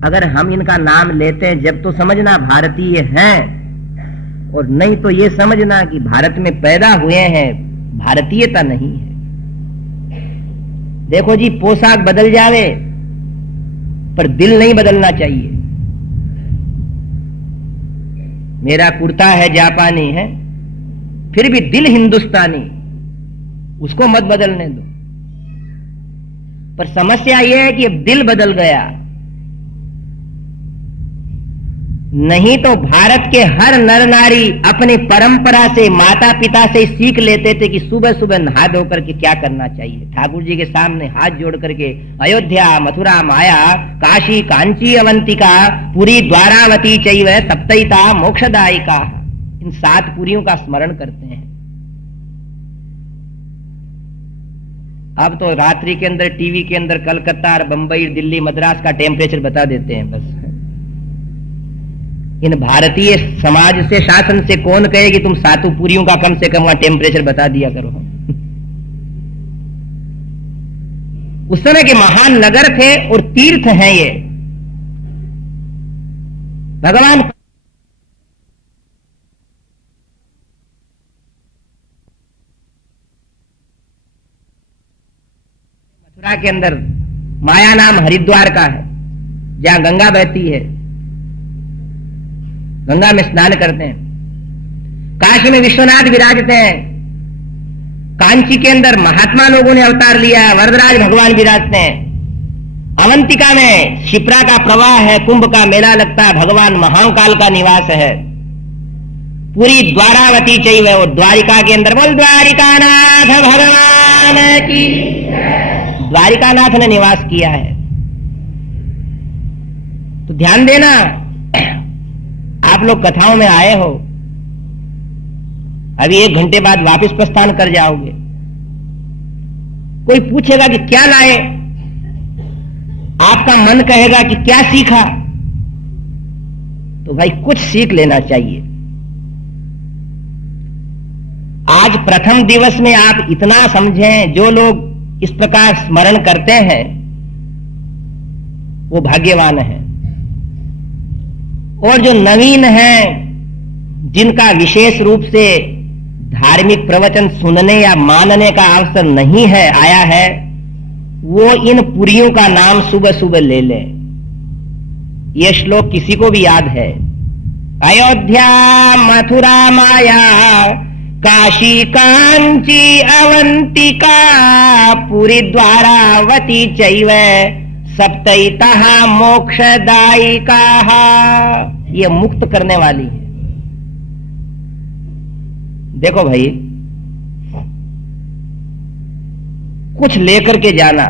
अगर हम इनका नाम लेते हैं जब तो समझना भारतीय हैं, और नहीं तो ये समझना कि भारत में पैदा हुए हैं, भारतीयता नहीं है। देखो जी, पोशाक बदल जावे पर दिल नहीं बदलना चाहिए। मेरा कुर्ता है जापानी है, फिर भी दिल हिंदुस्तानी, उसको मत बदलने दो। पर समस्या यह है कि अब दिल बदल गया, नहीं तो भारत के हर नर नारी अपनी परंपरा से, माता पिता से सीख लेते थे कि सुबह सुबह नहा धो करके क्या करना चाहिए। ठाकुर जी के सामने हाथ जोड़ करके अयोध्या, मथुरा, माया, काशी, कांची, अवंतिका, पुरी, द्वारावती चैव सप्तैता मोक्षदायिका, इन 7 पुरियों का स्मरण करते हैं। अब तो रात्रि के अंदर टीवी के अंदर कलकत्ता और बंबई, दिल्ली, मद्रास का टेम्परेचर बता देते हैं बस। इन भारतीय समाज से, शासन से कौन कहे कि तुम 7 पुरियों का कम से कम वहां टेम्परेचर बता दिया करो। उस समय के महान नगर थे और तीर्थ हैं ये। भगवान मथुरा के अंदर माया नाम हरिद्वार का है, जहां गंगा बहती है, गंगा में स्नान करते हैं। काशी में विश्वनाथ विराजते हैं, कांची के अंदर महात्मा लोगों ने अवतार लिया है, वरदराज भगवान विराजते हैं। अवंतिका में शिप्रा का प्रवाह है, कुंभ का मेला लगता है, भगवान महाकाल का निवास है। पूरी द्वारावती चाहिए, और द्वारिका के अंदर बोल द्वारिकानाथ भगवान की, द्वारिकानाथ ने निवास किया है। तो ध्यान देना, आप लोग कथाओं में आए हो, अभी 1 घंटे बाद वापस प्रस्थान कर जाओगे। कोई पूछेगा कि क्या लाए, आपका मन कहेगा कि क्या सीखा, तो भाई कुछ सीख लेना चाहिए। आज प्रथम दिवस में आप इतना समझें, जो लोग इस प्रकार स्मरण करते हैं वो भाग्यवान है। और जो नवीन हैं, जिनका विशेष रूप से धार्मिक प्रवचन सुनने या मानने का अवसर नहीं है, आया है, वो इन पुरियों का नाम सुबह सुबह ले ले। ये श्लोक किसी को भी याद है? अयोध्या, मथुरा, माया, काशी, कांची, अवंतिका, पुरी, द्वारावती चैव सप्तैतः मोक्षदायिका। ये मुक्त करने वाली है। देखो भाई, कुछ लेकर के जाना,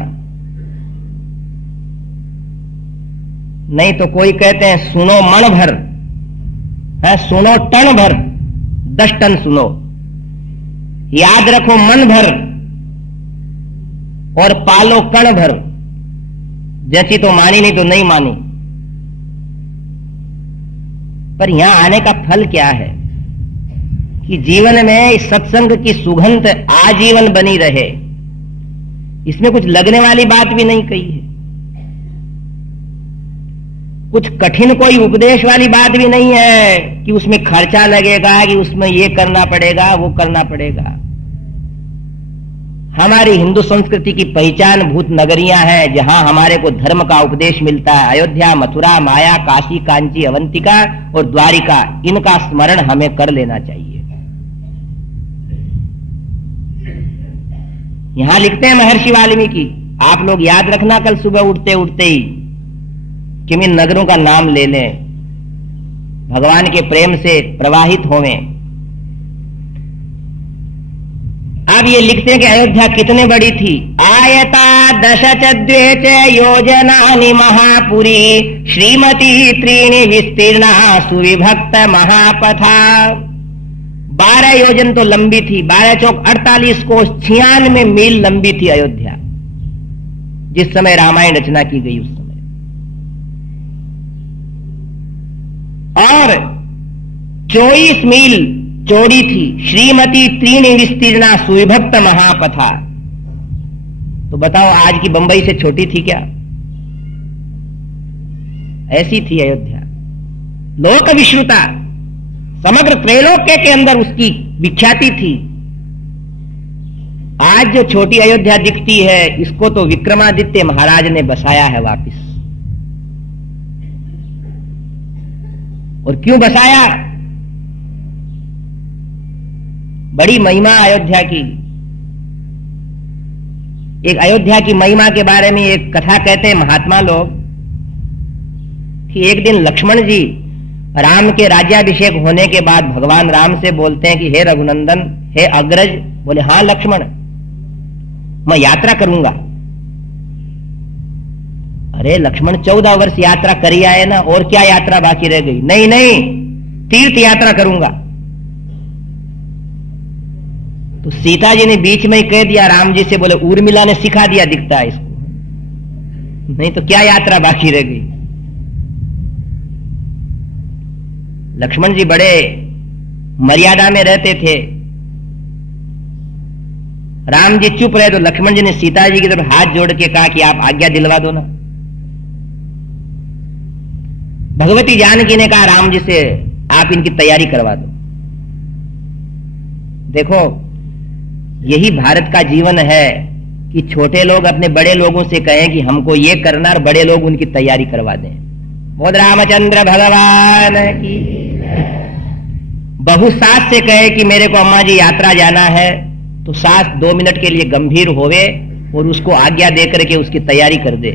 नहीं तो कोई कहते हैं सुनो मन भर है, सुनो टन भर, 10 टन सुनो। याद रखो मन भर और पालो कण भर। जैसी तो मानी, नहीं तो नहीं मानी। पर यहां आने का फल क्या है कि जीवन में इस सत्संग की सुगंध आजीवन बनी रहे। इसमें कुछ लगने वाली बात भी नहीं कही है, कुछ कठिन कोई उपदेश वाली बात भी नहीं है कि उसमें खर्चा लगेगा, कि उसमें ये करना पड़ेगा, वो करना पड़ेगा। हमारी हिंदू संस्कृति की पहचान भूत नगरियां हैं, जहां हमारे को धर्म का उपदेश मिलता है। अयोध्या, मथुरा, माया, काशी, कांची, अवंतिका और द्वारिका, इनका स्मरण हमें कर लेना चाहिए। यहां लिखते हैं महर्षि वाल्मीकि, आप लोग याद रखना कल सुबह उठते उठते ही कि इन नगरों का नाम ले लें, भगवान के प्रेम से प्रवाहित होवें। अब ये लिखते हैं कि अयोध्या कितने बड़ी थी। आयता 10 योजनानि महापुरी, श्रीमती त्रीणि विस्तीर्णा सुविभक्त महापथा। 12 योजन तो लंबी थी, 12 चौक 48 कोस, 96 मील लंबी थी अयोध्या, जिस समय रामायण रचना की गई उस समय। और 24 मील चौड़ी थी। श्रीमती त्रीणि विस्तीर्णा सुविभक्त महापथा। तो बताओ आज की बंबई से छोटी थी क्या? ऐसी थी अयोध्या, लोक विश्रुता, समग्र त्रैलोक्य के अंदर उसकी विख्याति थी। आज जो छोटी अयोध्या दिखती है, इसको तो विक्रमादित्य महाराज ने बसाया है वापिस। और क्यों बसाया? बड़ी महिमा अयोध्या की। एक अयोध्या की महिमा के बारे में एक कथा कहते हैं महात्मा लोग कि एक दिन लक्ष्मण जी राम के राज्याभिषेक होने के बाद भगवान राम से बोलते हैं कि हे रघुनंदन, हे अग्रज। बोले हाँ लक्ष्मण, मैं यात्रा करूंगा। अरे लक्ष्मण 14 वर्ष यात्रा करी आए ना, और क्या यात्रा बाकी रह गई? नहीं नहीं, तीर्थ यात्रा करूंगा। तो सीता जी ने बीच में ही कह दिया राम जी से, बोले उर्मिला ने सिखा दिया दिखता है इसको, नहीं तो क्या यात्रा बाकी रह गई। लक्ष्मण जी बड़े मर्यादा में रहते थे। राम जी चुप रहे तो लक्ष्मण जी ने सीता जी की तरफ हाथ जोड़ के कहा कि आप आज्ञा दिलवा दो ना। भगवती जानकी ने कहा राम जी से, आप इनकी तैयारी करवा दो। देखो, यही भारत का जीवन है कि छोटे लोग अपने बड़े लोगों से कहें कि हमको ये करना, और बड़े लोग उनकी तैयारी करवा दें। बोध रामचंद्र भगवान की। बहू सास से कहे कि मेरे को अम्मा जी यात्रा जाना है, तो सास 2 मिनट के लिए गंभीर होवे और उसको आज्ञा देकर के उसकी तैयारी कर दे।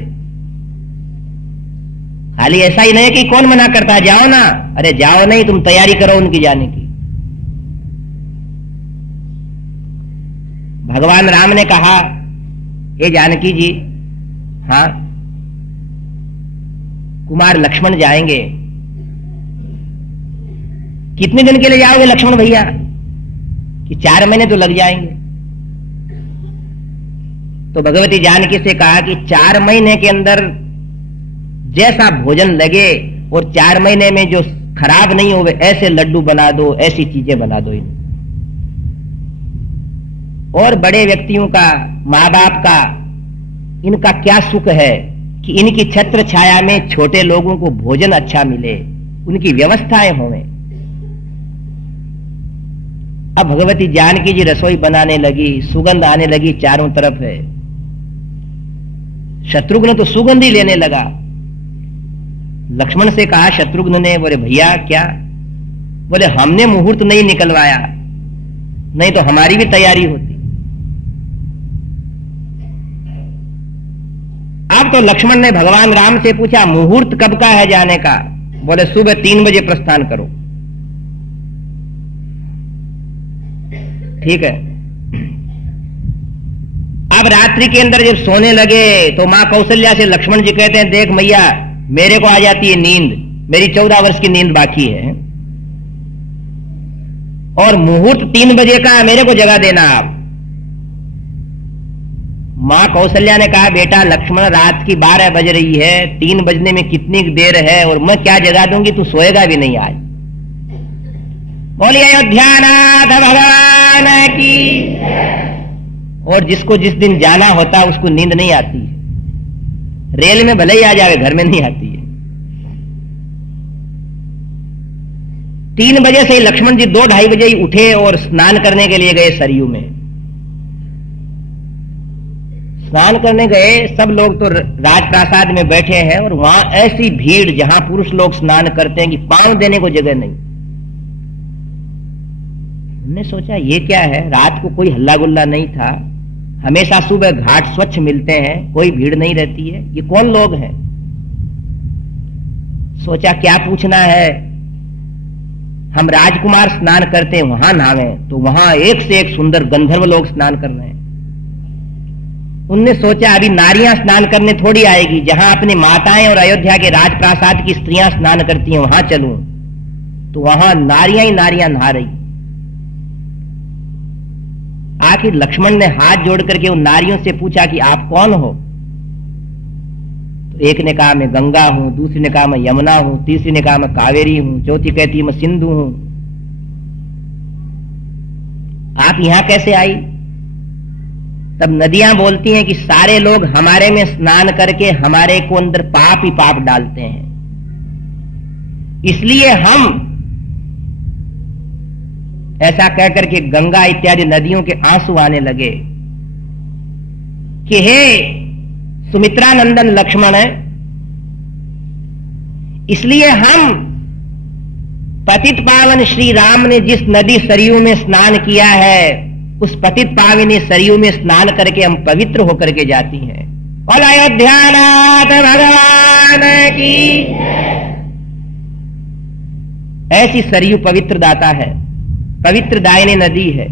खाली ऐसा ही नहीं कि कौन मना करता, जाओ ना। अरे जाओ नहीं, तुम तैयारी करो उनकी जाने की। भगवान राम ने कहा, हे जानकी जी, हाँ कुमार लक्ष्मण जाएंगे। कितने दिन के लिए जाओगे लक्ष्मण भैया? कि 4 महीने तो लग जाएंगे। तो भगवती जानकी से कहा कि 4 महीने के अंदर जैसा भोजन लगे और 4 महीने में जो खराब नहीं हो, ऐसे लड्डू बना दो, ऐसी चीजें बना दो इन्हें। और बड़े व्यक्तियों का, माँ बाप का, इनका क्या सुख है कि इनकी छत्र छाया में छोटे लोगों को भोजन अच्छा मिले, उनकी व्यवस्थाएं हों। अब भगवती जानकी जी रसोई बनाने लगी, सुगंध आने लगी चारों तरफ है। शत्रुघ्न तो सुगंध ही लेने लगा। लक्ष्मण से कहा शत्रुघ्न ने, बोले भैया क्या? बोले हमने मुहूर्त नहीं निकलवाया, नहीं तो हमारी भी तैयारी होती। अब तो लक्ष्मण ने भगवान राम से पूछा मुहूर्त कब का है जाने का? बोले सुबह 3 बजे प्रस्थान करो। ठीक है। अब रात्रि के अंदर जब सोने लगे तो मां कौशल्या से लक्ष्मण जी कहते हैं, देख मैया, मेरे को आ जाती है नींद, मेरी 14 वर्ष की नींद बाकी है, और मुहूर्त 3 बजे का, मेरे को जगा देना आप। मां कौशल्या ने कहा, बेटा लक्ष्मण, रात की 12 बज रही है, 3 बजने में कितनी देर है, और मैं क्या जगा दूंगी, तू सोएगा भी नहीं आज। बोलिए अयोध्यानाथ भगवान की। और जिसको जिस दिन जाना होता है उसको नींद नहीं आती है। रेल में भले ही आ जाए, घर में नहीं आती है। 3 बजे से लक्ष्मण जी 2-2:30 बजे ही उठे और स्नान करने के लिए गए सरयू में। स्नान करने गए, सब लोग तो राजप्रासाद में बैठे हैं और वहां ऐसी भीड़, जहां पुरुष लोग स्नान करते हैं कि पांव देने को जगह नहीं। हमने सोचा ये क्या है, रात को कोई हल्ला गुल्ला नहीं था, हमेशा सुबह घाट स्वच्छ मिलते हैं, कोई भीड़ नहीं रहती है, ये कौन लोग हैं? सोचा क्या पूछना है। हम राजकुमार स्नान करते हैं, वहां नहावे, तो वहां एक से एक सुंदर गंधर्व लोग स्नान कर रहे हैं। उनने सोचा अभी नारियां स्नान करने थोड़ी आएगी, जहां अपनी माताएं और अयोध्या के राजप्रासाद की स्त्रियां स्नान करती हैं वहां चलूं, तो वहां नारियां ही नारियां नहा रही। आखिर लक्ष्मण ने हाथ जोड़ करके उन नारियों से पूछा कि आप कौन हो? तो एक ने कहा मैं गंगा हूं, दूसरी ने कहा मैं यमुना हूं, तीसरी ने कहा मैं कावेरी हूं, चौथी कहती मैं सिंधु हूं। आप यहां कैसे आई? तब नदियां बोलती हैं कि सारे लोग हमारे में स्नान करके हमारे को अंदर पाप ही पाप डालते हैं, इसलिए हम ऐसा कहकर के गंगा इत्यादि नदियों के आंसू आने लगे कि हे सुमित्रा नंदन लक्ष्मण, इसलिए हम पतित पावन श्री राम ने जिस नदी सरयू में स्नान किया है उस पतित पावनी सरयू में स्नान करके हम पवित्र होकर के जाती हैं। और अयोध्यानाथ भगवान की ऐसी सरयू पवित्र दाता है, पवित्र दायिनी नदी है।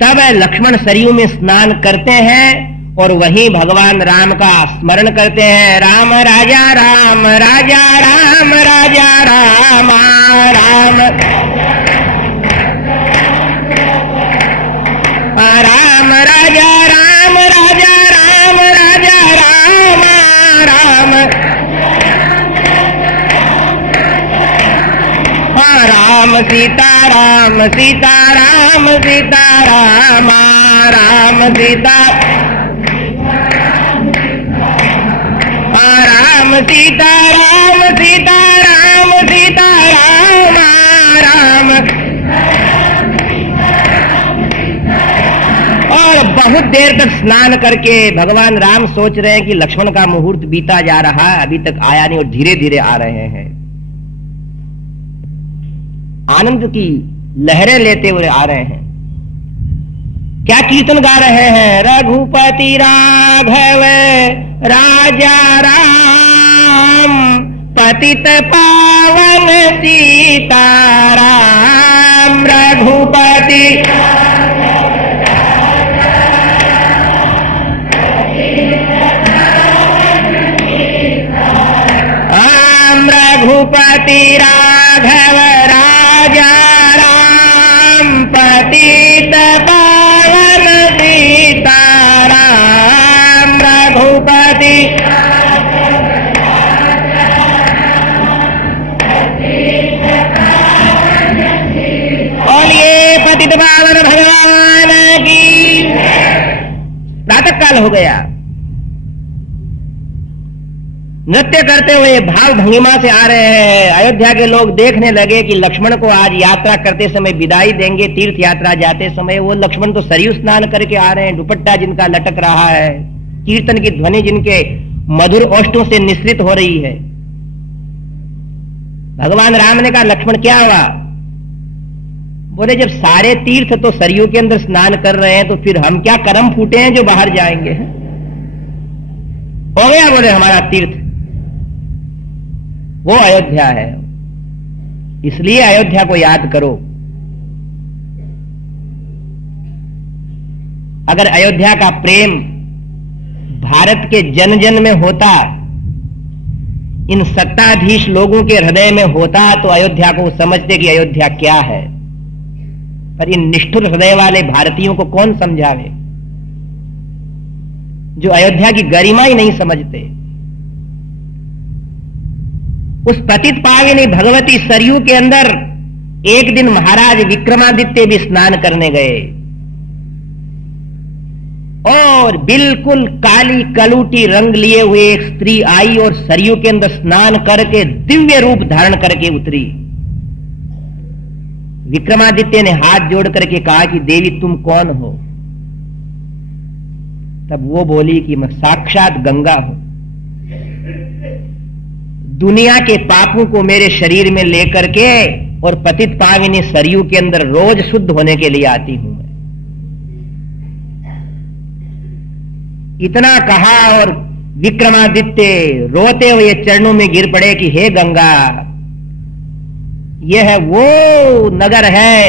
तब लक्ष्मण सरयू में स्नान करते हैं और वहीं भगवान राम का स्मरण करते हैं। राम राजा राम राजा राम राजा राम राम राम राजा राम राजा राम राजा राम राम राम सीता राम सीता राम सीता राम राम सीता राम सीता राम सीता राम सीता राम राम। और बहुत देर तक स्नान करके भगवान राम सोच रहे हैं कि लक्ष्मण का मुहूर्त बीता जा रहा है, अभी तक आया नहीं और धीरे धीरे आ रहे हैं। आनंद की लहरें लेते हुए आ रहे हैं। क्या कीर्तन गा रहे हैं? रघुपति राघव राजा राम पतित पावन सीताराम। रघुपति राम रघुपति राघव राजा राम पतित पावन सीताराम। रघुपति बोलिए पतित पावन भगवान की। प्रातः काल हो गया। नृत्य करते हुए भाव भंगिमा से आ रहे हैं। अयोध्या के लोग देखने लगे कि लक्ष्मण को आज यात्रा करते समय विदाई देंगे, तीर्थ यात्रा जाते समय। वो लक्ष्मण तो सरयू स्नान करके आ रहे हैं, दुपट्टा जिनका लटक रहा है, कीर्तन की ध्वनि जिनके मधुर ओष्ठों से निसृत हो रही है। भगवान राम ने कहा लक्ष्मण क्या हुआ? बोले जब सारे तीर्थ तो सरयू के अंदर स्नान कर रहे हैं तो फिर हम क्या करम फूटे हैं जो बाहर जाएंगे? हो गया बोले हमारा तीर्थ, वो अयोध्या है, इसलिए अयोध्या को याद करो। अगर अयोध्या का प्रेम भारत के जन जन में होता, इन सत्ताधीश लोगों के हृदय में होता तो अयोध्या को समझते कि अयोध्या क्या है। पर इन निष्ठुर हृदय वाले भारतीयों को कौन समझावे जो अयोध्या की गरिमा ही नहीं समझते। उस पतित पाविनी भगवती सरयू के अंदर एक दिन महाराज विक्रमादित्य भी स्नान करने गए और बिल्कुल काली कलूटी रंग लिए हुए एक स्त्री आई और सरयू के अंदर स्नान करके दिव्य रूप धारण करके उतरी। विक्रमादित्य ने हाथ जोड़ करके कहा कि देवी तुम कौन हो? तब वो बोली कि मैं साक्षात गंगा हूं, दुनिया के पापों को मेरे शरीर में लेकर के और पतित पाविनी सरयू के अंदर रोज शुद्ध होने के लिए आती हूं मैं। इतना कहा और विक्रमादित्य रोते हुए चरणों में गिर पड़े कि हे गंगा, यह वो नगर है,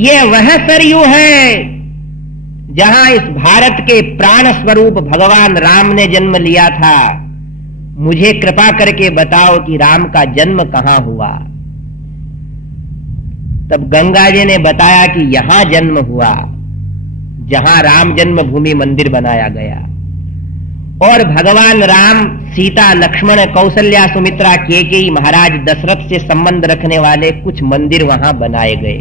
यह वह सरयू है जहां इस भारत के प्राण स्वरूप भगवान राम ने जन्म लिया था। मुझे कृपा करके बताओ कि राम का जन्म कहां हुआ? तब गंगा जी ने बताया कि यहां जन्म हुआ जहां राम जन्मभूमि मंदिर बनाया गया और भगवान राम, सीता, लक्ष्मण, कौशल्या, सुमित्रा, केकई, महाराज दशरथ से संबंध रखने वाले कुछ मंदिर वहां बनाए गए।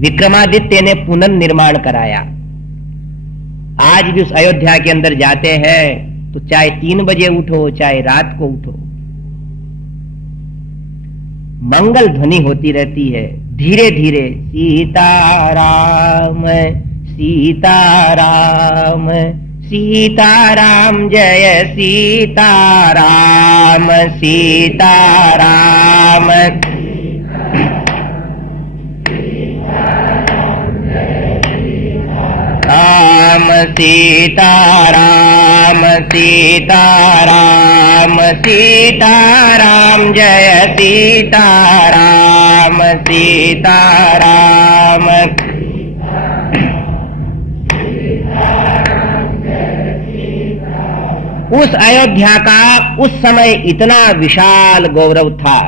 विक्रमादित्य ने पुनर्निर्माण कराया। आज भी उस अयोध्या के अंदर जाते हैं तो चाहे 3 बजे उठो, चाहे रात को उठो, मंगल ध्वनि होती रहती है धीरे धीरे, सीताराम सीताराम सीताराम जय सीताराम सीताराम। राम सीताराम सीताराम सीताराम जय सीताराम सीताराम। उस अयोध्या का उस समय इतना विशाल गौरव था।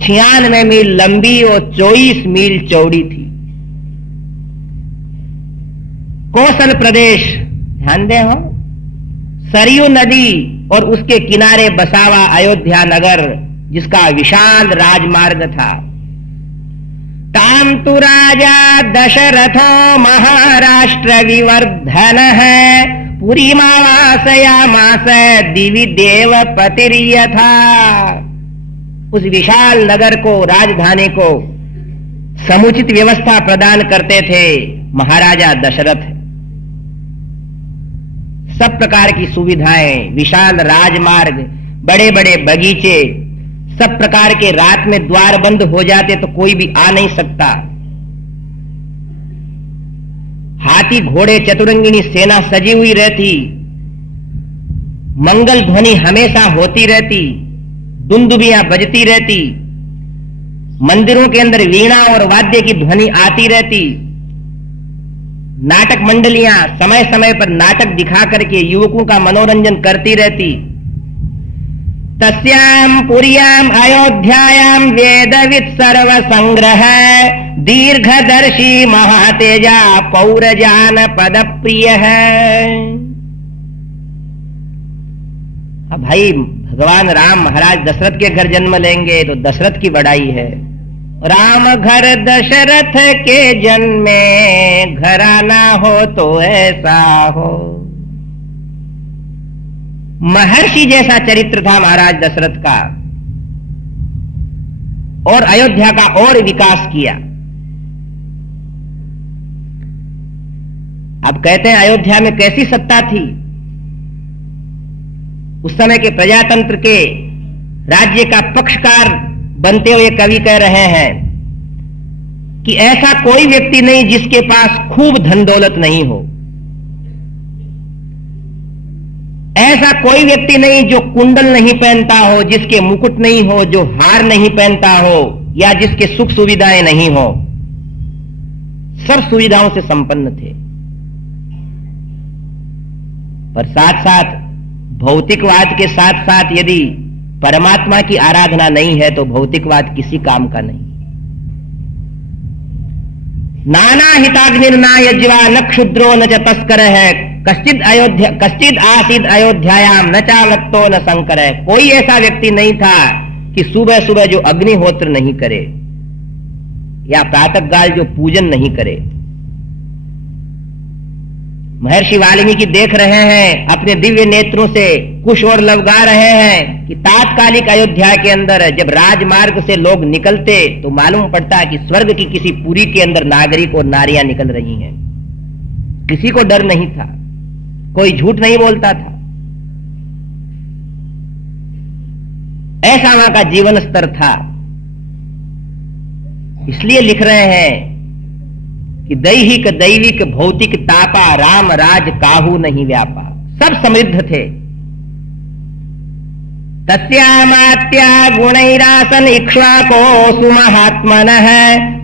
96 मील लंबी और 24 मील चौड़ी थी। कौशल प्रदेश, ध्यान दें, हो सरयू नदी और उसके किनारे बसावा अयोध्या नगर, जिसका विशाल राजमार्ग था। ताम तु राजा दशरथो महाराष्ट्र विवर्धन है, पुरी मावासयामास दिवि देव पतिर्यथा। उस विशाल नगर को, राजधानी को समुचित व्यवस्था प्रदान करते थे महाराजा दशरथ। सब प्रकार की सुविधाएं, विशाल राजमार्ग, बड़े बड़े बगीचे, सब प्रकार के, रात में द्वार बंद हो जाते तो कोई भी आ नहीं सकता। हाथी घोड़े चतुरंगिणी सेना सजी हुई रहती, मंगल ध्वनि हमेशा होती रहती, दुंदुबियां बजती रहती, मंदिरों के अंदर वीणा और वाद्य की ध्वनि आती रहती, नाटक मंडलियां समय समय पर नाटक दिखा करके युवकों का मनोरंजन करती रहती। तस्याम पुर्याम अयोध्यायाम वेदविद सर्व संग्रह, दीर्घदर्शी महातेजा पौरजान पद प्रिय है। भाई भगवान राम महाराज दशरथ के घर जन्म लेंगे तो दशरथ की बड़ाई है। राम घर दशरथ के जन्मे, घराना हो तो ऐसा हो। महर्षि जैसा चरित्र था महाराज दशरथ का, और अयोध्या का और विकास किया। अब कहते हैं अयोध्या में कैसी सत्ता थी। उस समय के प्रजातंत्र के राज्य का पक्षकार बनते हुए कवि कह रहे हैं कि ऐसा कोई व्यक्ति नहीं जिसके पास खूब धन दौलत नहीं हो, ऐसा कोई व्यक्ति नहीं जो कुंडल नहीं पहनता हो, जिसके मुकुट नहीं हो, जो हार नहीं पहनता हो, या जिसके सुख सुविधाएं नहीं हो। सब सुविधाओं से संपन्न थे, पर साथ साथ भौतिकवाद के साथ साथ यदि परमात्मा की आराधना नहीं है तो भौतिकवाद किसी काम का नहीं। नाना हिताग्निर्ना यज्वा न क्षुद्रो न च तस्कर है, कश्चिद आसीद अयोध्यायाम न चावत्तो न संकर है। कोई ऐसा व्यक्ति नहीं था कि सुबह सुबह जो अग्निहोत्र नहीं करे या प्रातःकाल जो पूजन नहीं करे। महर्षि वाल्मीकि देख रहे हैं अपने दिव्य नेत्रों से, कुश और लवगा रहे हैं कि तात्कालिक अयोध्या के अंदर जब राजमार्ग से लोग निकलते तो मालूम पड़ता कि स्वर्ग की किसी पुरी के अंदर नागरिक और नारियां निकल रही हैं। किसी को डर नहीं था, कोई झूठ नहीं बोलता था। ऐसा वहां का जीवन स्तर था। इसलिए लिख रहे हैं कि दैहिक दैविक भौतिक तापा, राम राज काहू नहीं व्यापा। सब समृद्ध थे। तस्यामात्या गुणैरासन इक्ष्वाको सुमहात्मनः,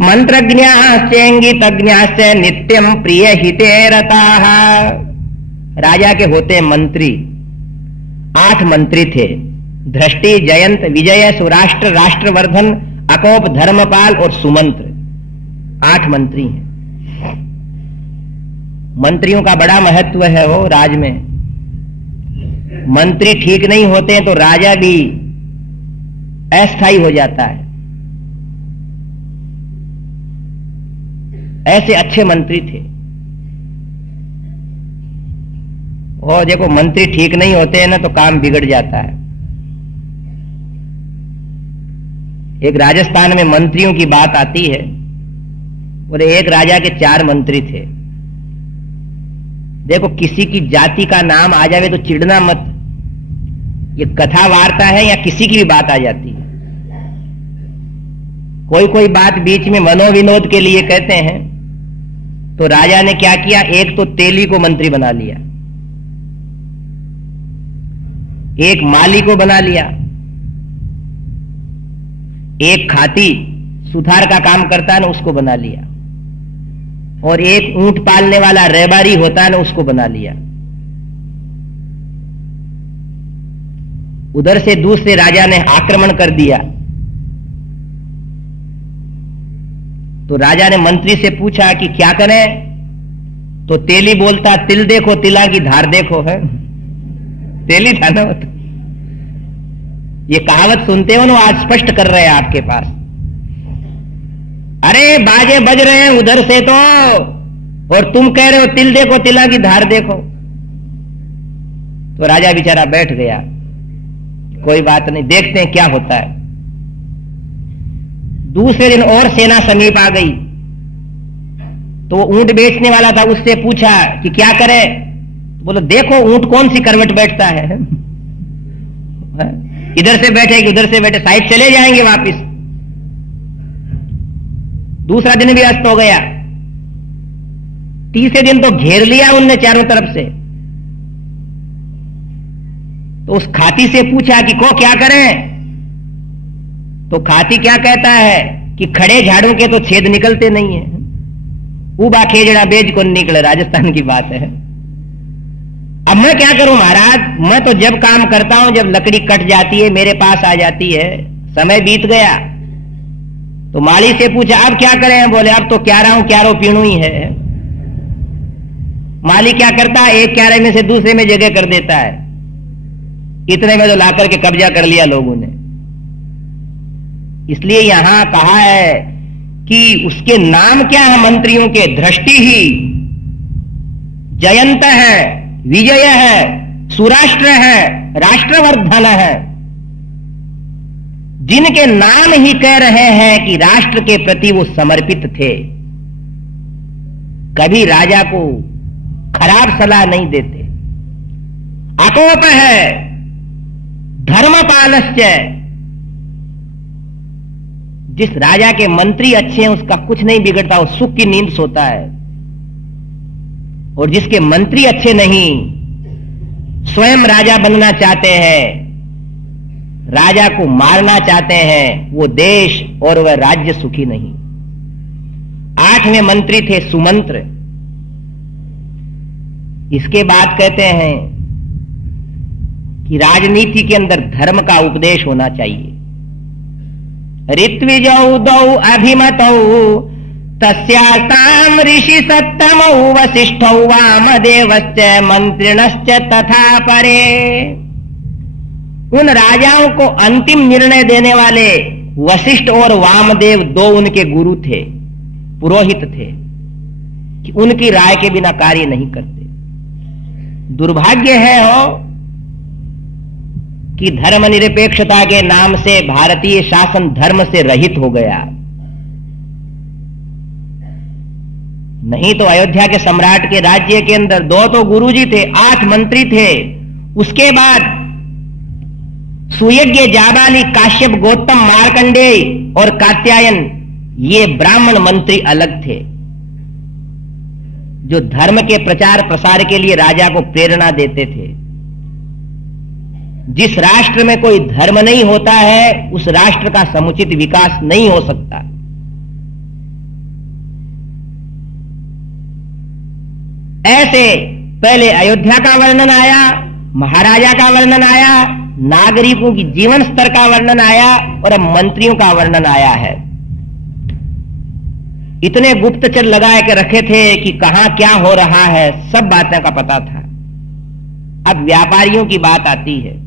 मंत्रज्ञाश्चेंगितज्ञाश्च नित्यं प्रिय हिते रताः। राजा के होते मंत्री, 8 मंत्री थे। धृष्टि, जयंत, विजय, सुराष्ट्र, राष्ट्रवर्धन, अकोप, धर्मपाल और सुमंत्र, 8 मंत्री हैं। मंत्रियों का बड़ा महत्व है हो राज में। मंत्री ठीक नहीं होते हैं तो राजा भी अस्थायी हो जाता है। ऐसे अच्छे मंत्री थे। और देखो मंत्री ठीक नहीं होते हैं ना तो काम बिगड़ जाता है। एक राजस्थान में मंत्रियों की बात आती है, बोले एक राजा के 4 मंत्री थे। देखो किसी की जाति का नाम आ जावे तो चिढ़ना मत, ये कथा वार्ता है या किसी की भी बात आ जाती है। कोई कोई बात बीच में मनोविनोद के लिए कहते हैं, तो राजा ने क्या किया, एक तो तेली को मंत्री बना लिया, एक माली को बना लिया, एक खाती सुथार का काम करता है ना उसको बना लिया, और एक ऊंट पालने वाला रेबारी होता है ना उसको बना लिया। उधर से दूसरे राजा ने आक्रमण कर दिया, तो राजा ने मंत्री से पूछा कि क्या करें, तो तेली बोलता तिल देखो तिला की धार देखो है। तेली था ना, तो ये कहावत सुनते हो ना, आज स्पष्ट कर रहे हैं आपके पास। अरे बाजे बज रहे हैं उधर से तो, और तुम कह रहे हो तिल देखो तिला की धार देखो। तो राजा बेचारा बैठ गया, कोई बात नहीं, देखते हैं क्या होता है। दूसरे दिन और सेना समीप आ गई, तो वो ऊंट बेचने वाला था, उससे पूछा कि क्या करे, बोलो देखो ऊंट कौन सी करवट बैठता है, इधर से बैठे कि उधर से बैठे, साइड चले जाएंगे वापिस। दूसरा दिन भी अस्त हो गया, तीसरे दिन तो घेर लिया उनने चारों तरफ से। तो उस खाती से पूछा कि को क्या करें, तो खाती क्या कहता है कि खड़े झाड़ों के तो छेद निकलते नहीं है, ऊबा खेजड़ा बेज को निकले, राजस्थान की बात है। अब मैं क्या करूं महाराज, मैं तो जब काम करता हूं जब लकड़ी कट जाती है मेरे पास आ जाती है, समय बीत गया। तो माली से पूछा अब क्या करें, बोले अब तो क्यारा क्यारो पीणु ही है। माली क्या करता है, एक क्यारे में से दूसरे में जगह कर देता है, इतने में तो लाकर के कब्जा कर लिया लोगों ने। इसलिए यहां कहा है कि उसके नाम क्या है मंत्रियों के, दृष्टि ही, जयंत है, विजय है, सुराष्ट्र है, राष्ट्रवर्धन है। जिनके नाम ही कह रहे हैं कि राष्ट्र के प्रति वो समर्पित थे, कभी राजा को खराब सलाह नहीं देते। अकोप है, धर्मपालस्य, जिस राजा के मंत्री अच्छे हैं उसका कुछ नहीं बिगड़ता, वो सुख की नींद सोता है। और जिसके मंत्री अच्छे नहीं, स्वयं राजा बनना चाहते हैं, राजा को मारना चाहते हैं, वो देश और वह राज्य सुखी नहीं। 8वें मंत्री थे सुमंत्र। इसके बाद कहते हैं कि राजनीति के अंदर धर्म का उपदेश होना चाहिए। ऋत्विजौ दौ अभिमतौ तस्यास्ताम ऋषि सत्तमौ वसिष्ठौ वामदेवश्च मंत्रिणश्च तथा परे। उन राजाओं को अंतिम निर्णय देने वाले वशिष्ठ और वामदेव 2 उनके गुरु थे, पुरोहित थे, कि उनकी राय के बिना कार्य नहीं करते। दुर्भाग्य है कि धर्मनिरपेक्षता के नाम से भारतीय शासन धर्म से रहित हो गया। नहीं तो अयोध्या के सम्राट के राज्य के अंदर 2 तो गुरुजी थे, 8 मंत्री थे। उसके बाद सुयज्ञ, जाबाली, काश्यप, गौतम, मार्कंडेय और कात्यायन, ये ब्राह्मण मंत्री अलग थे, जो धर्म के प्रचार प्रसार के लिए राजा को प्रेरणा देते थे। जिस राष्ट्र में कोई धर्म नहीं होता है उस राष्ट्र का समुचित विकास नहीं हो सकता। ऐसे पहले अयोध्या का वर्णन आया, महाराजा का वर्णन आया, नागरिकों की जीवन स्तर का वर्णन आया, और अब मंत्रियों का वर्णन आया है। इतने गुप्तचर लगाए के रखे थे कि कहां क्या हो रहा है, सब बातों का पता था। अब व्यापारियों की बात आती है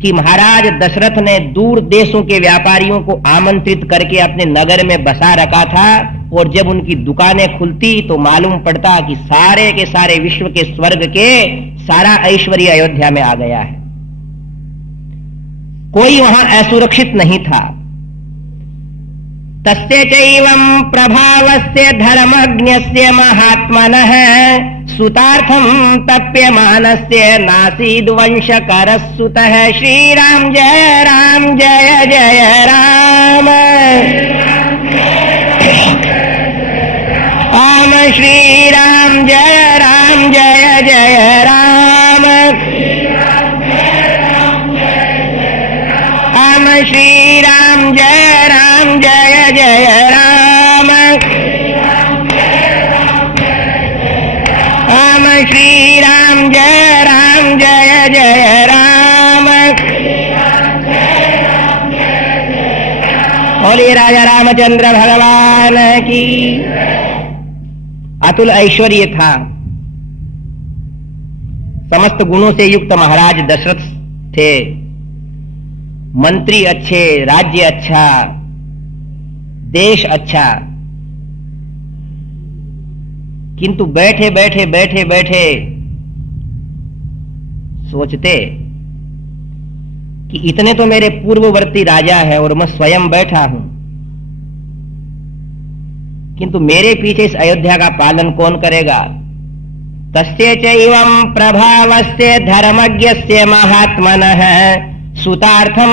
कि महाराज दशरथ ने दूर देशों के व्यापारियों को आमंत्रित करके अपने नगर में बसा रखा था और जब उनकी दुकानें खुलती तो मालूम पड़ता कि सारे के सारे विश्व के स्वर्ग के सारा ऐश्वर्य अयोध्या में आ गया है। कोई वहां असुरक्षित नहीं था। तस्य चैवं प्रभावस्य धर्मज्ञस्य महात्मनः सुतार्थं तप्यमानस्य नासीद वंशकरः सुतः। श्रीराम जय जय राम। राम श्रीराम जय जय राम। राम श्रीराम जय जय राम। राम श्रीराम जय जय राम। बोलिए राजा रामचंद्र भगवान की। अतुल ऐश्वर्य था। समस्त गुणों से युक्त महाराज दशरथ थे। मंत्री अच्छे, राज्य अच्छा, देश अच्छा, किंतु बैठे बैठे सोचते कि इतने तो मेरे पूर्ववर्ती राजा है और मैं स्वयं बैठा हूं, किंतु मेरे पीछे इस अयोध्या का पालन कौन करेगा। तस्य चैवं प्रभावस्य धर्मज्ञस्य महात्मनः सुतार्थं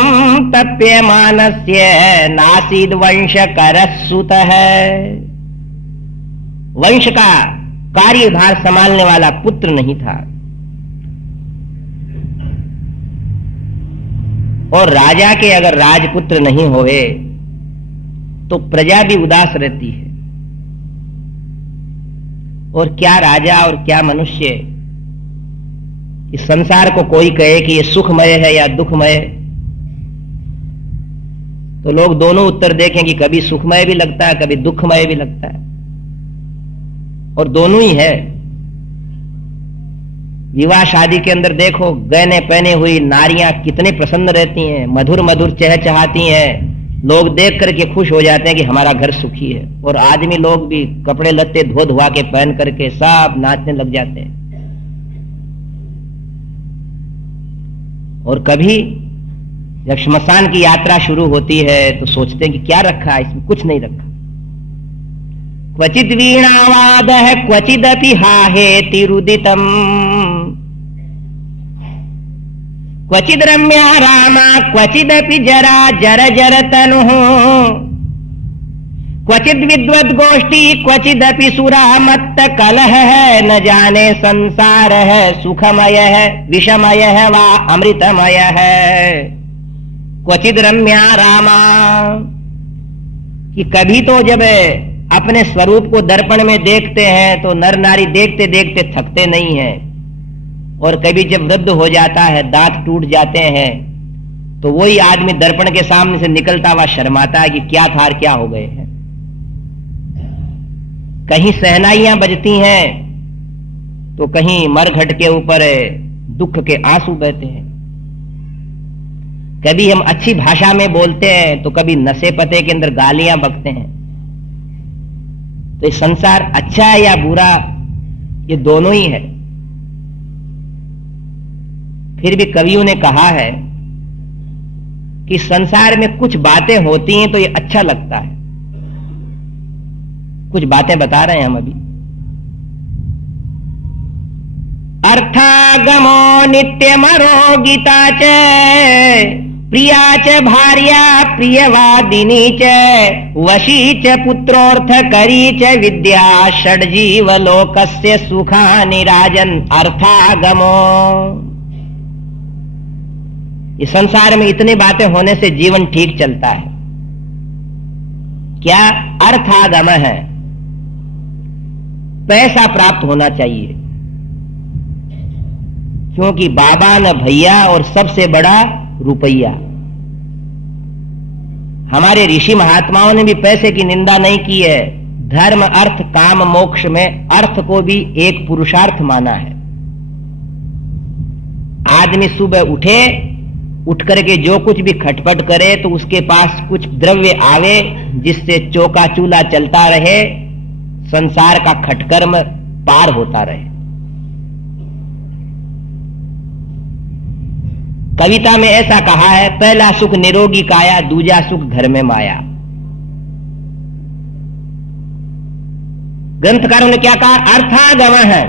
तप्यमानस्य नासीद वंशकरः सुतः। वंश का कार्यभार संभालने वाला पुत्र नहीं था। और राजा के अगर राजपुत्र नहीं होवे तो प्रजा भी उदास रहती है। और क्या राजा और क्या मनुष्य। इस संसार को कोई कहे कि ये सुखमय है या दुखमय, तो लोग दोनों उत्तर देखें कि कभी सुखमय भी लगता है, कभी दुखमय भी लगता है, और दोनों ही है। विवाह शादी के अंदर देखो, गहने पहने हुई नारियां कितने प्रसन्न रहती हैं, मधुर मधुर चहचहाती हैं। लोग देख करके खुश हो जाते हैं कि हमारा घर सुखी है। और आदमी लोग भी कपड़े लत्ते धो धुआ के पहन करके सब नाचने लग जाते हैं। और कभी जब श्मशान की यात्रा शुरू होती है तो सोचते हैं कि क्या रखा है इसमें, कुछ नहीं रखा। क्वचिद वीणावाद है क्वचिदपि हाहेति रुदितम, क्वचिद रम्या रामा क्वचिदपि जरा जर तनुः, क्वचिद विद्वद् गोष्ठी क्वचिदपि सुरा मत्त कलह है। न जाने संसार है सुखमय है विषमय है वा अमृतमय है। क्वचिद रम्या रामा, कि कभी तो जब अपने स्वरूप को दर्पण में देखते हैं तो नर नारी देखते देखते थकते नहीं हैं। और कभी जब वृद्ध हो जाता है, दांत टूट जाते हैं, तो वही आदमी दर्पण के सामने से निकलता हुआ शर्माता है कि क्या था क्या हो गए हैं। कहीं सहनाइयां बजती हैं तो कहीं मरघट के ऊपर दुख के आंसू बहते हैं। कभी हम अच्छी भाषा में बोलते हैं तो कभी नशे पते के अंदर गालियां बकते हैं। तो ये संसार अच्छा है या बुरा, ये दोनों ही है। फिर भी कवियों ने कहा है कि संसार में कुछ बातें होती हैं तो ये अच्छा लगता है। कुछ बातें बता रहे हैं हम अभी। अर्थागमो नित्यमरो गीता च प्रिया च भार्या प्रियवादिनी च वशी च पुत्रोर्थ करी च विद्या षड्जीव लोकस्य सुखानि राजन अर्थागमो। इस संसार में इतनी बातें होने से जीवन ठीक चलता है। क्या अर्थागम है? पैसा प्राप्त होना चाहिए, क्योंकि बाबा न भैया और सबसे बड़ा रुपया। हमारे ऋषि महात्माओं ने भी पैसे की निंदा नहीं की है। धर्म अर्थ काम मोक्ष में अर्थ को भी एक पुरुषार्थ माना है। आदमी सुबह उठे उठ करके जो कुछ भी खटपट करे तो उसके पास कुछ द्रव्य आवे जिससे चौका चूल्हा चलता रहे, संसार का खटकर्म पार होता रहे। कविता में ऐसा कहा है, पहला सुख निरोगी काया, दूजा सुख घर में माया। ग्रंथकारों ने क्या कहा? अर्थागम है।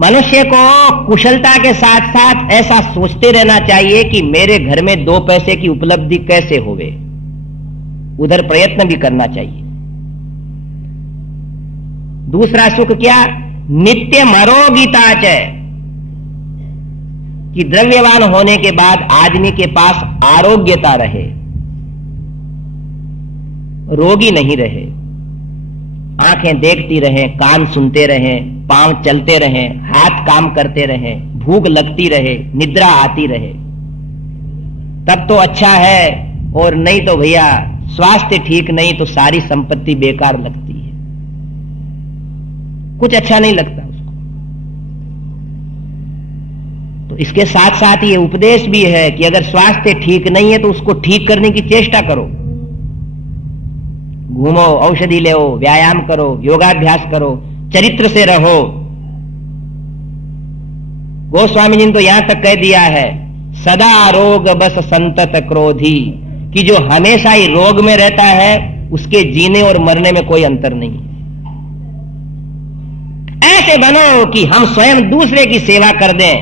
मनुष्य को कुशलता के साथ साथ ऐसा सोचते रहना चाहिए कि मेरे घर में 2 पैसे की उपलब्धि कैसे होवे, उधर प्रयत्न भी करना चाहिए। दूसरा सुख क्या? नित्य मरोगिता च, कि द्रव्यवान होने के बाद आदमी के पास आरोग्यता रहे, रोगी नहीं रहे, आंखें देखती रहें, कान सुनते रहें, पांव चलते रहें, हाथ काम करते रहें, भूख लगती रहे, निद्रा आती रहे, तब तो अच्छा है। और नहीं तो भैया स्वास्थ्य ठीक नहीं तो सारी संपत्ति बेकार लगती है, कुछ अच्छा नहीं लगता उसको। तो इसके साथ साथ ये उपदेश भी है कि अगर स्वास्थ्य ठीक नहीं है तो उसको ठीक करने की चेष्टा करो। घूमो, औषधि ले, व्यायाम करो, योगाभ्यास करो, चरित्र से रहो। गोस्वामी जी ने तो यहां तक कह दिया है, सदा रोग बस संतत क्रोधी, कि जो हमेशा ही रोग में रहता है उसके जीने और मरने में कोई अंतर नहीं है। ऐसे बनो कि हम स्वयं दूसरे की सेवा कर दें,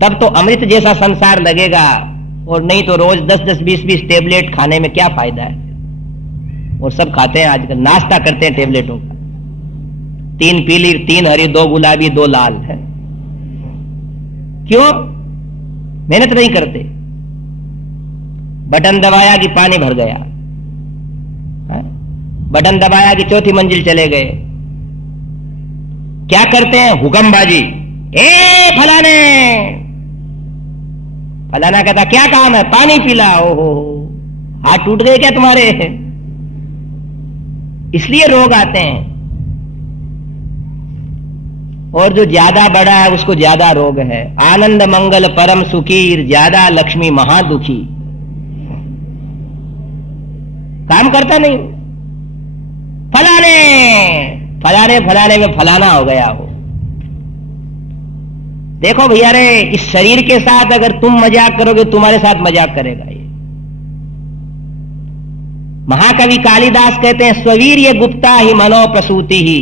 तब तो अमृत जैसा संसार लगेगा। और नहीं तो रोज 10-10, 20-20 टेबलेट खाने में क्या फायदा है। और सब खाते हैं आजकल, नाश्ता करते हैं टेबलेटों का, 3 पीली, 3 हरी, 2 गुलाबी, 2 लाल है। क्यों? मेहनत नहीं करते। बटन दबाया कि पानी भर गया, बटन दबाया कि 4थी मंजिल चले गए। क्या करते हैं? हुक्मबाजी। ए फलाने, फलाना कहता क्या काम है? पानी पिला। ओहो, हाथ टूट गए क्या तुम्हारे? इसलिए रोग आते हैं। और जो ज्यादा बड़ा है उसको ज्यादा रोग है। आनंद मंगल परम सुखी, ज्यादा लक्ष्मी महादुखी। काम करता नहीं, फलाने फलाने फलाने में फलाना हो गया हो। देखो भैया रे, इस शरीर के साथ अगर तुम मजाक करोगे तुम्हारे साथ मजाक करेगा ये। महाकवि कालिदास कहते हैं, स्ववीर्य गुप्ता ही मनो प्रसूति ही।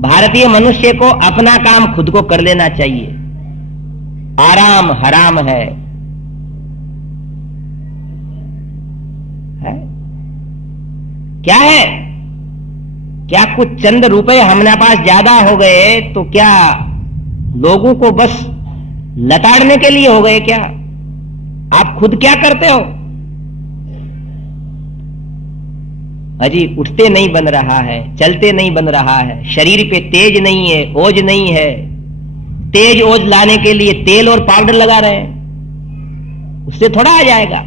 भारतीय मनुष्य को अपना काम खुद को कर लेना चाहिए। आराम हराम है? क्या है? क्या कुछ चंद रुपए हमारे पास ज्यादा हो गए तो क्या लोगों को बस लताड़ने के लिए हो गए क्या? आप खुद क्या करते हो? अजी उठते नहीं बन रहा है, चलते नहीं बन रहा है, शरीर पे तेज नहीं है, ओज नहीं है। तेज ओज लाने के लिए तेल और पाउडर लगा रहे हैं, उससे थोड़ा आ जाएगा।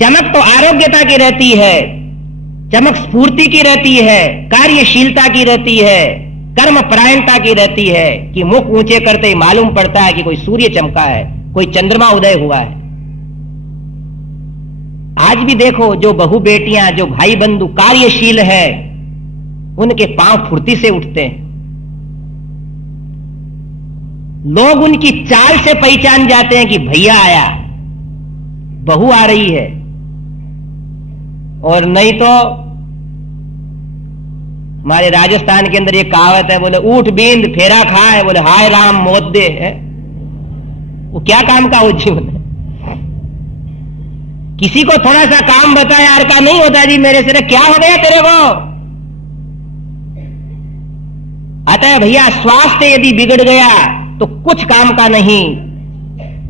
चमक तो आरोग्यता की रहती है, चमक स्फूर्ति की रहती है, कार्यशीलता की रहती है, कर्म परायणता की रहती है, कि मुख ऊंचे करते ही मालूम पड़ता है कि कोई सूर्य चमका है, कोई चंद्रमा उदय हुआ है। आज भी देखो, जो बहु बेटियां, जो भाई बंधु कार्यशील है, उनके पांव फुर्ती से उठते हैं। लोग उनकी चाल से पहचान जाते हैं कि भैया आया, बहू आ रही है। और नहीं तो हमारे राजस्थान के अंदर ये कहावत है, बोले ऊठ बींद फेरा खाए, बोले हाय राम मौत दे है। वो क्या काम का वो जीवन है? किसी को थोड़ा सा काम बताए यार का नहीं होता जी मेरे से, क्या हो गया तेरे को? अतः भैया स्वास्थ्य यदि बिगड़ गया तो कुछ काम का नहीं।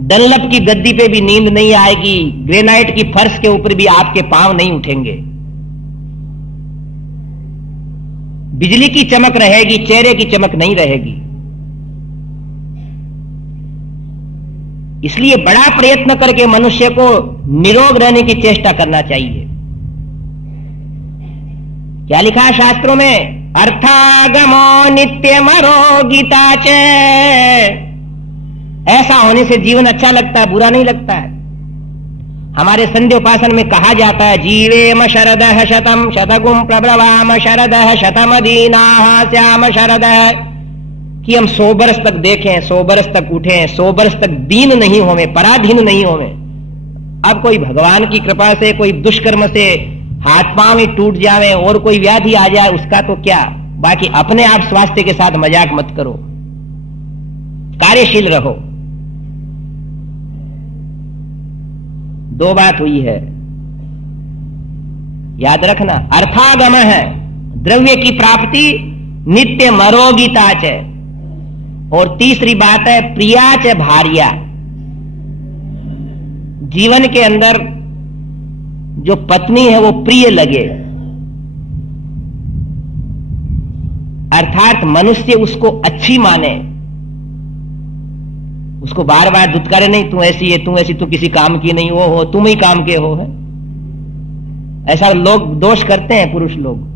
डनलप की गद्दी पे भी नींद नहीं आएगी, ग्रेनाइट की फर्श के ऊपर भी आपके पांव नहीं उठेंगे। बिजली की चमक रहेगी, चेहरे की चमक नहीं रहेगी। इसलिए बड़ा प्रयत्न करके मनुष्य को निरोग रहने की चेष्टा करना चाहिए। क्या लिखा है शास्त्रों में? अर्थागमो नित्यमरोगिता च ऐसा होने से जीवन अच्छा लगता है, बुरा नहीं लगता है। हमारे संध्योपासन में कहा जाता है, जीवेम शरदः शतम शतगुम प्रब्रवाम शरदः शतमदीनाः श्याम शरदः, कि हम 100 बरस तक देखें, 100 बरस तक उठें, 100 बरस तक दीन नहीं होवे, पराधीन नहीं होवे। अब कोई भगवान की कृपा से, कोई दुष्कर्म से हाथ पांव ही टूट जावे और कोई व्याधि आ जाए, उसका तो क्या, बाकी अपने आप स्वास्थ्य के साथ मजाक मत करो, कार्यशील रहो। 2 बात हुई है, याद रखना, अर्थागम है द्रव्य की प्राप्ति, नित्य मरोगिता च, और तीसरी बात है प्रिया च भार्या। जीवन के अंदर जो पत्नी है वो प्रिय लगे, अर्थात मनुष्य उसको अच्छी माने, उसको बार बार दुत्कारे नहीं, तू ऐसी है, तू ऐसी, तू किसी काम की नहीं, वो हो, तुम ही काम के हो, है ऐसा लोग दोष करते हैं, पुरुष लोग।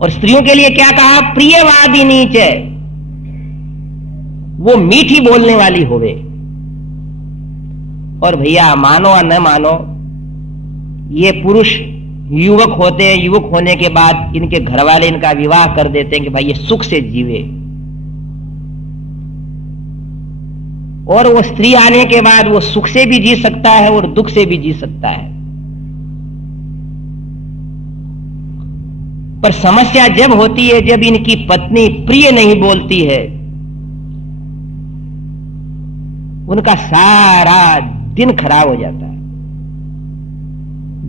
और स्त्रियों के लिए क्या कहा, प्रियवादिनी च, वो मीठी बोलने वाली होवे। और भैया मानो या न मानो, ये पुरुष युवक होते हैं, युवक होने के बाद इनके घर वाले इनका विवाह कर देते हैं कि भाई ये सुख से जीवे, और वो स्त्री आने के बाद वो सुख से भी जी सकता है और दुख से भी जी सकता है। पर समस्या जब होती है जब इनकी पत्नी प्रिय नहीं बोलती है, उनका सारा दिन खराब हो जाता है।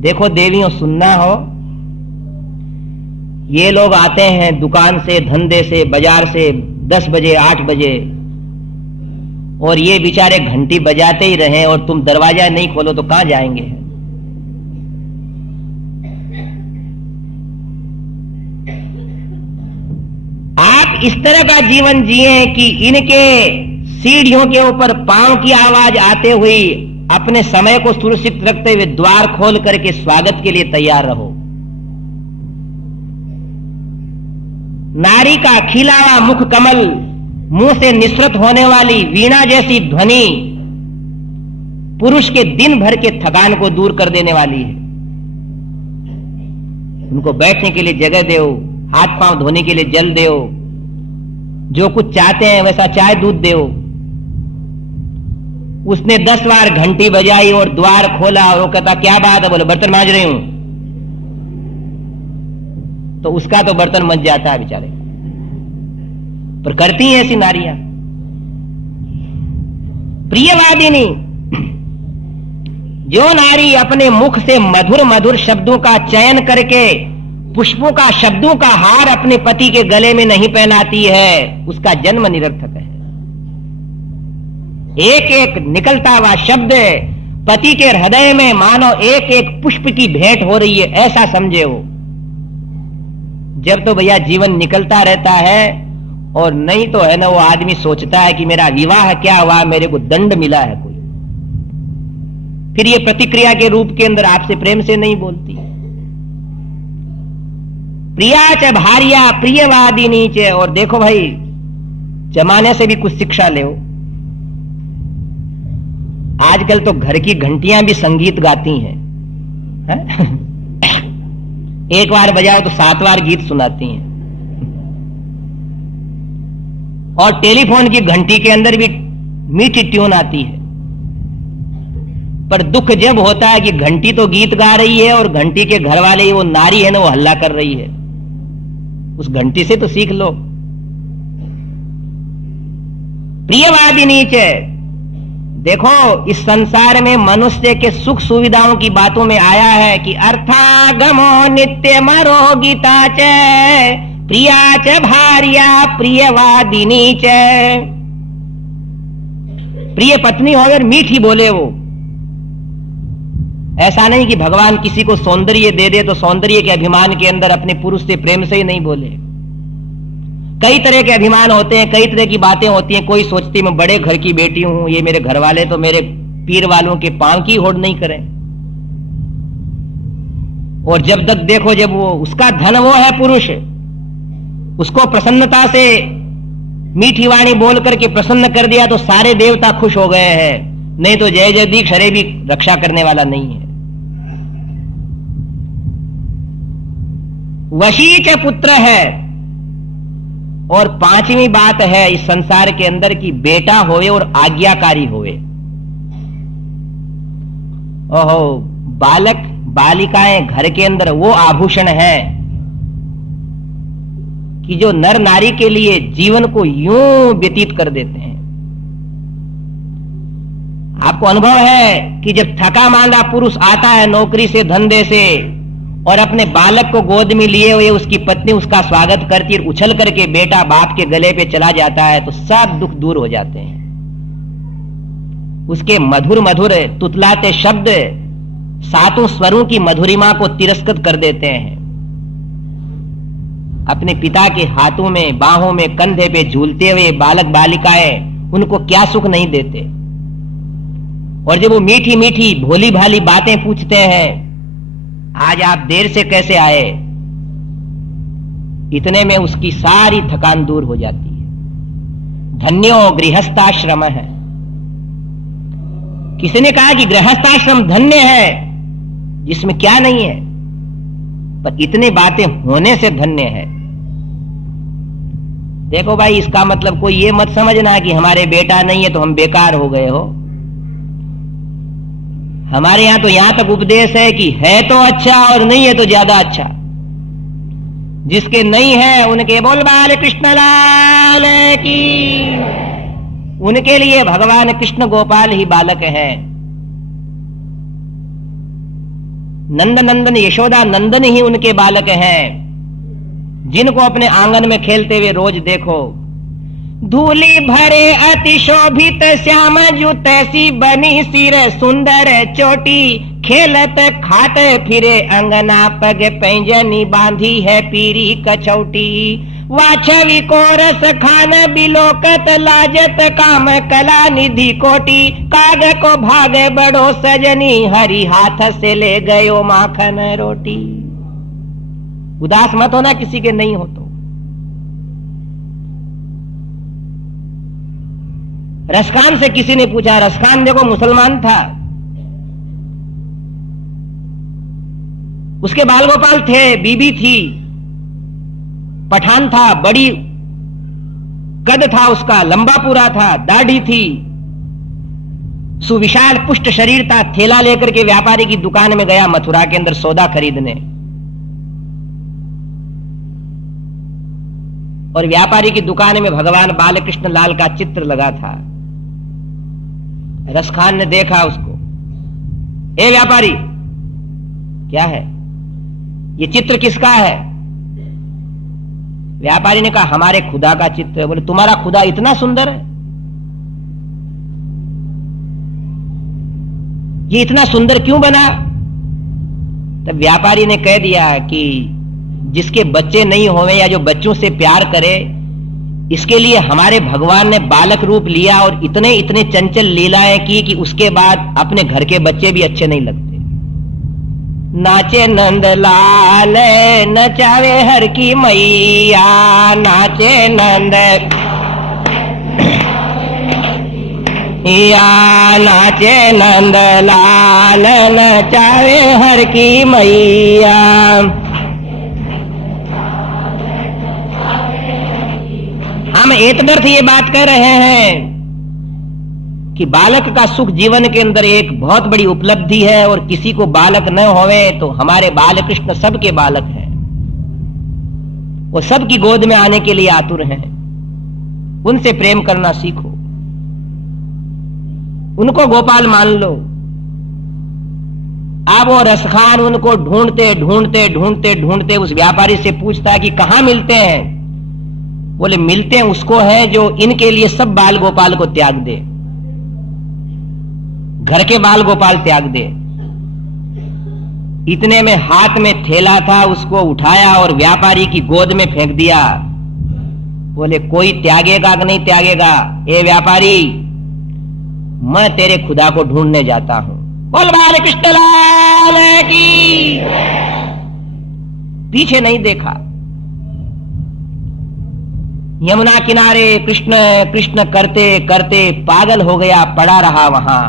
देखो देवियों, सुनना हो, ये लोग आते हैं दुकान से, धंधे से, बाजार से 10 बजे 8 बजे, और ये बेचारे घंटी बजाते ही रहे और तुम दरवाजा नहीं खोलो तो कहां जाएंगे। आप इस तरह का जीवन जिए कि इनके सीढ़ियों के ऊपर पांव की आवाज आते हुए अपने समय को सुरक्षित रखते हुए द्वार खोल करके स्वागत के लिए तैयार रहो। नारी का खिला हुआ मुख कमल, मुंह से निसृत होने वाली वीणा जैसी ध्वनि पुरुष के दिन भर के थकान को दूर कर देने वाली है। उनको बैठने के लिए जगह दो, हाथ पांव धोने के लिए जल दो, जो कुछ चाहते हैं वैसा चाय दूध दो। उसने 10 बार घंटी बजाई और द्वार खोला और वो कहता क्या बात है, बोले बर्तन मांज रही हूं, तो उसका तो बर्तन मच जाता है बेचारे। पर करती हैं ऐसी नारियां प्रियवादिनी। जो नारी अपने मुख से मधुर मधुर शब्दों का चयन करके पुष्पों का, शब्दों का हार अपने पति के गले में नहीं पहनाती है, उसका जन्म निरर्थक है। एक एक निकलता हुआ शब्द पति के हृदय में मानो एक एक पुष्प की भेंट हो रही है, ऐसा समझे हो। जब तो भैया जीवन निकलता रहता है, और नहीं तो है ना वो आदमी सोचता है कि मेरा विवाह क्या हुआ, मेरे को दंड मिला है कोई। फिर ये प्रतिक्रिया के रूप के अंदर आपसे प्रेम से नहीं बोलती। प्रिया च भार्या प्रियवादिनी च। और देखो भाई, जमाने से भी कुछ शिक्षा ले। आजकल तो घर की घंटियां भी संगीत गाती हैं, है? एक बार बजाओ तो 7 बार गीत सुनाती हैं। और टेलीफोन की घंटी के अंदर भी मीठी ट्यून आती है। पर दुख जब होता है कि घंटी तो गीत गा रही है और घंटी के घर वाले, वो नारी है ना, वो हल्ला कर रही है। उस घंटी से तो सीख लो। प्रियवादिनी च। देखो, इस संसार में मनुष्य के सुख सुविधाओं की बातों में आया है कि अर्थागमो नित्य मरोगिता च, प्रिया च भार्या प्रियवादिनी च। प्रिय पत्नी हो अगर मीठी बोले वो। ऐसा नहीं कि भगवान किसी को सौंदर्य दे दे तो सौंदर्य के अभिमान के अंदर अपने पुरुष से प्रेम से ही नहीं बोले। कई तरह के अभिमान होते हैं, कई तरह की बातें होती हैं। कोई सोचती मैं बड़े घर की बेटी हूं, ये मेरे घर वाले तो मेरे पीर वालों के पांव की होड़ नहीं करें। और जब तक देखो, जब वो उसका धन वो है पुरुष, उसको प्रसन्नता से मीठी वाणी बोल करके प्रसन्न कर दिया तो सारे देवता खुश हो गए हैं, नहीं तो जय जगदीश हरे भी रक्षा करने वाला नहीं है। वशीच पुत्र है। और पांचवी बात है इस संसार के अंदर की बेटा होवे और आज्ञाकारी होवे। ओहो, बालक बालिकाएं घर के अंदर वो आभूषण है कि जो नर नारी के लिए जीवन को यूं व्यतीत कर देते हैं। आपको अनुभव है कि जब थका मांदा पुरुष आता है नौकरी से धंधे से और अपने बालक को गोद में लिए हुए उसकी पत्नी उसका स्वागत करती है, उछल करके बेटा बाप के गले पे चला जाता है तो सब दुख दूर हो जाते हैं। उसके मधुर मधुर तुतलाते शब्द सातों स्वरों की मधुरिमा को तिरस्कृत कर देते हैं। अपने पिता के हाथों में, बाहों में, कंधे पे झूलते हुए बालक बालिकाएं उनको क्या सुख नहीं देते। और जब वो मीठी मीठी भोली भाली बातें पूछते हैं, आज आप देर से कैसे आए, इतने में उसकी सारी थकान दूर हो जाती है। धन्यो गृहस्थाश्रम है। किसी ने कहा कि गृहस्थाश्रम धन्य है जिसमें क्या नहीं है, पर इतनी बातें होने से धन्य है। देखो भाई, इसका मतलब कोई ये मत समझना कि हमारे बेटा नहीं है तो हम बेकार हो गए हो। हमारे यहां तो यहां तक उपदेश है कि है तो अच्छा और नहीं है तो ज्यादा अच्छा। जिसके नहीं है उनके बोल बाल कृष्ण लाल की, उनके लिए भगवान कृष्ण गोपाल ही बालक हैं। नंद नंदन यशोदा नंदन ही उनके बालक हैं, जिनको अपने आंगन में खेलते हुए रोज देखो। धूली भरे अति शोभित श्याम जूत सी बनी सिर सुंदर चोटी, खेलत खात फिरे अंगना पग पैंजनी बांधी है पीरी कछौटी। वाछवी को रस खान बिलोकत लाजत काम कला निधि कोटी, काग को भागे बड़ो सजनी हरि हाथ से ले गयो माखन रोटी। उदास मत होना किसी के नहीं हो तो। रसखान से किसी ने पूछा, रसखान देखो मुसलमान था, उसके बाल गोपाल थे, बीबी थी, पठान था, बड़ी कद था उसका, लंबा पूरा था, दाढ़ी थी, सुविशाल पुष्ट शरीर था। थैला लेकर के व्यापारी की दुकान में गया मथुरा के अंदर सौदा खरीदने, और व्यापारी की दुकान में भगवान बालकृष्ण लाल का चित्र लगा था। रसखान ने देखा उसको, ए व्यापारी क्या है ये चित्र, किसका है? व्यापारी ने कहा हमारे खुदा का चित्र है। बोले तुम्हारा खुदा इतना सुंदर है, ये इतना सुंदर क्यों बना? तब व्यापारी ने कह दिया कि जिसके बच्चे नहीं होवे या जो बच्चों से प्यार करे, इसके लिए हमारे भगवान ने बालक रूप लिया और इतने इतने चंचल लीलाएं की कि उसके बाद अपने घर के बच्चे भी अच्छे नहीं लगते। नाचे नंद लाल नचावे हर की मैया, नाचे नंद या नाचे नंद लाल नचावे हर की मैया। हम एकदर्थ ये बात कह रहे हैं कि बालक का सुख जीवन के अंदर एक बहुत बड़ी उपलब्धि है, और किसी को बालक न होवे तो हमारे बालकृष्ण सबके बालक हैं, वो सबकी गोद में आने के लिए आतुर हैं। उनसे प्रेम करना सीखो, उनको गोपाल मान लो। अब वो रसखान उनको ढूंढते ढूंढते ढूंढते ढूंढते उस व्यापारी से पूछता है कि कहां मिलते हैं? बोले मिलते हैं उसको है जो इनके लिए सब बाल गोपाल को त्याग दे, घर के बाल गोपाल त्याग दे। इतने में हाथ में थैला था, उसको उठाया और व्यापारी की गोद में फेंक दिया। बोले कोई त्यागेगा कि नहीं त्यागेगा? ए व्यापारी, मैं तेरे खुदा को ढूंढने जाता हूं। बोल बाल कृष्ण लाल की। पीछे नहीं देखा। यमुना किनारे कृष्ण कृष्ण करते करते पागल हो गया, पड़ा रहा वहां।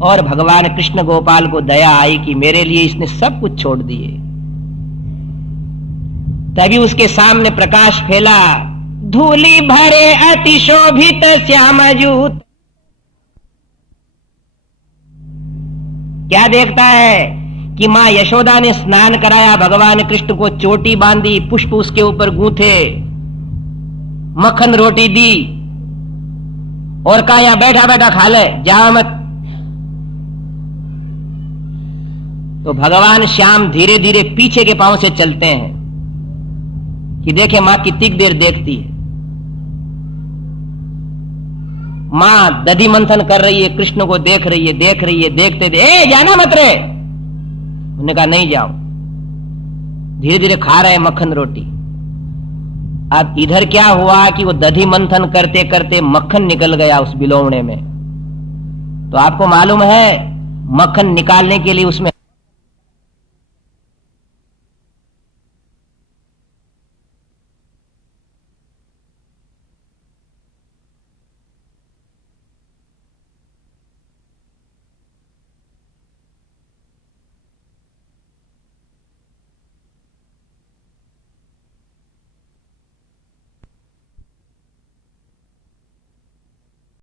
और भगवान कृष्ण गोपाल को दया आई कि मेरे लिए इसने सब कुछ छोड़ दिए। तभी उसके सामने प्रकाश फैला, धूली भरे अति शोभित श्यामजूत। क्या देखता है कि मां यशोदा ने स्नान कराया, भगवान कृष्ण को चोटी बांधी, पुष्प उसके ऊपर गूंथे, मक्खन रोटी दी और कहा यहां बैठा बैठा खा ले, जाओ मत। तो भगवान श्याम धीरे धीरे पीछे के पांव से चलते हैं कि देखे मां कितनी देर देखती है। मां दधि मंथन कर रही है, कृष्ण को देख रही है, देख रही है, देखते ए जाना मत रे। उन्होंने कहा नहीं जाओ। धीरे धीरे खा रहे मक्खन रोटी। अब इधर क्या हुआ कि वो दधि मंथन करते करते मक्खन निकल गया उस बिलोवणे में। तो आपको मालूम है मक्खन निकालने के लिए उसमें